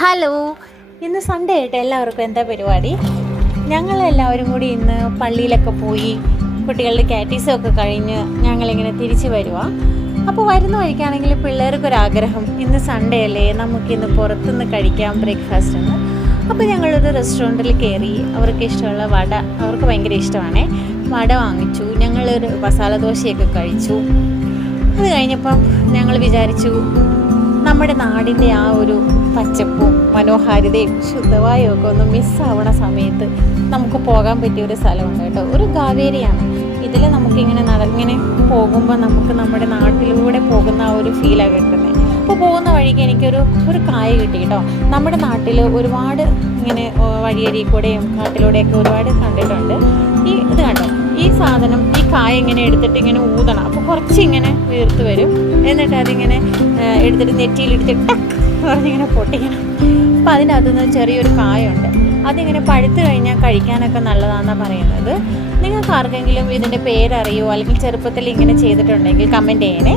Hello, ഇന്ന് Sunday ആയിട്ട് എല്ലാവർക്കും എന്താ പരിപാടി? ഞങ്ങളെല്ലാവരും കൂടി ഇന്ന് പള്ളിയിലൊക്കെ പോയി കുട്ടികളുടെ കാറ്റീസൊക്കെ കഴിഞ്ഞ് ഞങ്ങളിങ്ങനെ തിരിച്ച് വരുക. അപ്പോൾ വരുന്ന വഴിക്കാണെങ്കിൽ പിള്ളേർക്കൊരാഗ്രഹം, ഇന്ന് സൺഡേ അല്ലേ, നമുക്കിന്ന് പുറത്തുനിന്ന് കഴിക്കാം ബ്രേക്ക്ഫാസ്റ്റ് എന്ന്. അപ്പോൾ ഞങ്ങളൊരു റെസ്റ്റോറൻറ്റിൽ കയറി. അവർക്ക് ഇഷ്ടമുള്ള വട, അവർക്ക് ഭയങ്കര ഇഷ്ടമാണേ, വട വാങ്ങിച്ചു. ഞങ്ങളൊരു മസാല ദോശയൊക്കെ കഴിച്ചു. അത് കഴിഞ്ഞപ്പം ഞങ്ങൾ വിചാരിച്ചു നമ്മുടെ നാടിൻ്റെ ആ ഒരു പച്ചപ്പും മനോഹാരിതയും ശുദ്ധവായും ഒക്കെ ഒന്ന് മിസ്സാവണ സമയത്ത് നമുക്ക് പോകാൻ പറ്റിയൊരു സ്ഥലമുണ്ട് കേട്ടോ. ഒരു കാവേരിയാണ്. ഇതിൽ നമുക്കിങ്ങനെ ഇങ്ങനെ പോകുമ്പോൾ നമുക്ക് നമ്മുടെ നാട്ടിലൂടെ പോകുന്ന ആ ഒരു ഫീലാണ് കിട്ടുന്നത്. അപ്പോൾ പോകുന്ന വഴിക്ക് എനിക്കൊരു കായ കിട്ടി കേട്ടോ. നമ്മുടെ നാട്ടിൽ ഒരുപാട് ഇങ്ങനെ വഴിയരി കൂടെയും കാട്ടിലൂടെയൊക്കെ ഒരുപാട് കണ്ടിട്ടുണ്ട്. ഇത് കണ്ടോ, ഈ സാധനം, ഈ കായ ഇങ്ങനെ എടുത്തിട്ട് ഇങ്ങനെ ഊതണം. അപ്പോൾ കുറച്ച് ഇങ്ങനെ വീർത്ത് വരും. എന്നിട്ട് അതിങ്ങനെ എടുത്തിട്ട് നെറ്റിയിലിടിച്ച് ടക്ക് പറഞ്ഞിങ്ങനെ പൊട്ടിക്കണം. അപ്പോൾ അതിനകത്തുനിന്ന് ചെറിയൊരു കായുണ്ട്. അതിങ്ങനെ പഴുത്ത് കഴിഞ്ഞാൽ കഴിക്കാനൊക്കെ നല്ലതാണെന്നാണ് പറയുന്നത്. നിങ്ങൾക്ക് ആർക്കെങ്കിലും ഇതിൻ്റെ പേരറിയോ അല്ലെങ്കിൽ ചെറുപ്പത്തിൽ ഇങ്ങനെ ചെയ്തിട്ടുണ്ടെങ്കിൽ കമൻറ്റ് ചെയ്യണേ.